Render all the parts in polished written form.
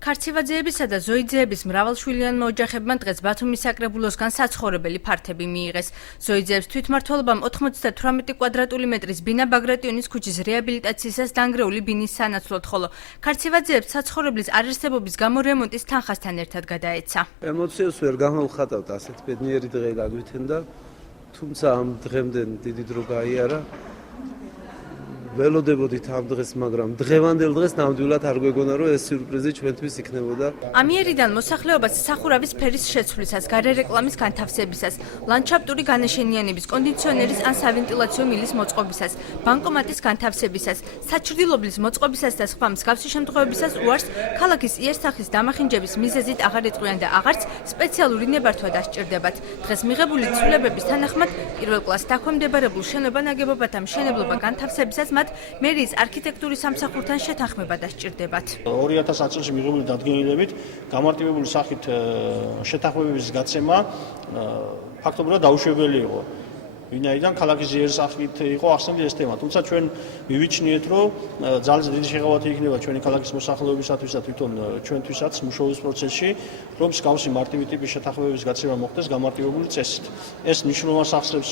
ქარცივაძეებისა და ზოიძეების მრავალშვილიანმა ოჯახებმა დღეს ბათუმის საკრებულოსგან საცხოვრებელი ფართები მიიღეს. ზოიძეებს თვითმმართველობამ 98 კვადრატული მეტრის ბინა ბაგრატიონის ქუჩის რეაბილიტაციისას დანგრეული ბინის სანაცვლოდ, ხოლო ქარცივაძეებს საცხოვრებლის არარსებობის გამო რემონტის თანხასთან ერთად გადაეცა. ემოციებს ვერ გამოვხატავთ, ასეთ ბედნიერი დღე გაგვითენდა, თუმცა ამ დღემდე დიდი დრო გაიარა. ველოდებოდით ამ დღეს, მაგრამ დღევანდელ დღეს ნამდვილად არ გვეგონა, რომ ეს სიურპრიზი ჩვენთვის იქნებოდა. ამიერიდან მოსახლეობას სახურავის ფერის შეცვლისას, გარეკლამის განთავსებისას, ლანდშაფტური განაშენიანების, კონდიციონერის ან სავენტილაციო მილის მოწყობისას, ბანკომატის განთავსებისას, საჩრდილობლის მოწყობისას და სხვა მსგავსი შემთხვევებისას უარს ქალაქის იერსახის დამახინჯების მიზეზით აღარ ეწყვიან და აღარც სპეციალური ნებართვა დასჭირდებათ. დღეს მიღებული ცვლილებების თანახმად, პირველ კლასს დაქვემდებარებულ შენობა-ნაგებობათა მშენებლობა განთავსებისას მათ მერიის არქიტექტურის სამსახურთან შეთანხმება დასჭირდებათ. 2000 წელს მიღებული დადგენილებით გამარტივებული სახით შეთანხმებების გაცემა ფაქტობრივად დაუშვებელი იყო. ვინაიდან ქალაქის იერსახით იყო ახსნილი ეს თემა, თუმცა ჩვენ მივიჩნიეთ, რომ ძალზე დიდი შეღავათი იქნება ჩვენი ქალაქის მოსახლეობისათვის და თვითონ ჩვენთვისაც მუშაობის პროცესში, რომ მსგავსი მარტივი ტიპის შეთანხმებების გაცემა მოხდეს გამარტივებული წესით. ეს მნიშვნელობას ახსნებს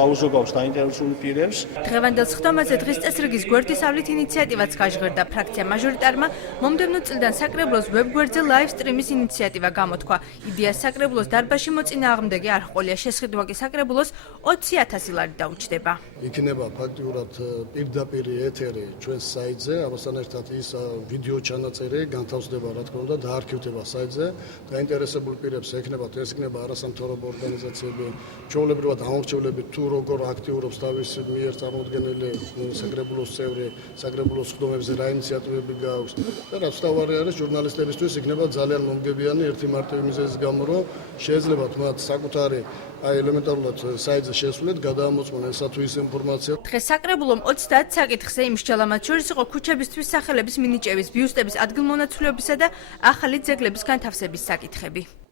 დაუზოგავს დაინტერესებულ პირებს. დღევანდელ სხდომაზე დღის წესრიგის გვერდისავლით ინიციატივაც გაჟღერდა. ფრაქცია მაჟორიტარმა მომდევნო წლიდან საკრებულოს ვებგვერდზე ლაივ სტრიმის ინიციატივა გამოთქვა. იდეას საკრებულოს დარბაზში მოწინააღმდეგე არ ჰყოლია, შესყიდვა კი საკრებულოს 20,000 ლარი დაუჯდება. იქნება ფაქტიურად პირდაპირ ეთერი ჩვენს საიტზე, ამასთან ერთად ის ვიდეო ჩანაწერი განთავსდება, რა თქმა უნდა, დაარქივდება საიტზე. დაინტერესებულ პირებს ექნებათ, ეს იქნება არასამთავრობო ორგანიზაციები, ჩვეულებრივად ამორჩევლები თუ როგორ აქტიურობს თავის მიერ წარმოდგენილი საკრებულოს წევრი, საკრებულოს სხდომებზე რა ინიციატივები გააქვს. და რაც თავარი არის ჟურნალისტებისთვის იქნება ძალიან მომგებიანი ერთი მარტივი მიზეზის გამო, რომ შეეძლებათ მათ საკუთარი ელემენტარულად საიტზე შესვლით გადაამოწმონ ესა თუ ის ინფორმაცია. დღეს საკრებულომ 30 საკითხზე იმსჯელა, მათ შორის იყო ქუჩებისთვის სახელების მინიჭების, ბიუსტების ადგილმონაცვლეობისა და ახალი ძეგლების განთავსების საკითხები.